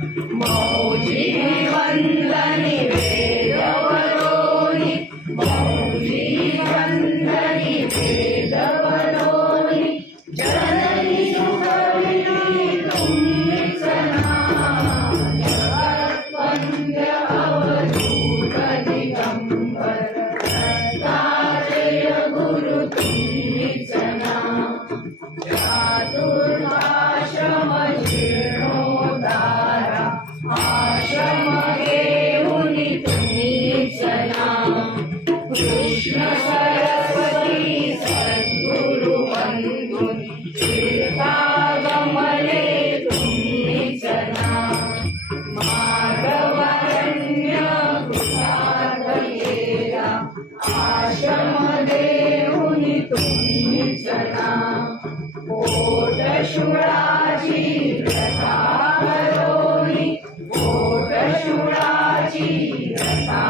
मौजी वंदनी वेदवरोनी मौजी वंदनी वेदवरोनी जननी सुखविनी तुम्हीच नाम जगत्वंद्य अवधूत दिगंबर दत्तात्रेय गुरु तुम्हीच नाम चातुर्माश्रम जीर्णोद्धारा आश्रम घेऊनी तुम्हीच नाम कृष्ण सरस्वती सद्गुरु बंधून चिरकागमने तुम्हीच नाम माधवारण्य कृतार्थ केला आश्रम देऊनी तुम्हीच नाम पोटशुळाची व्रता करोनी पोटशुळाची व्रता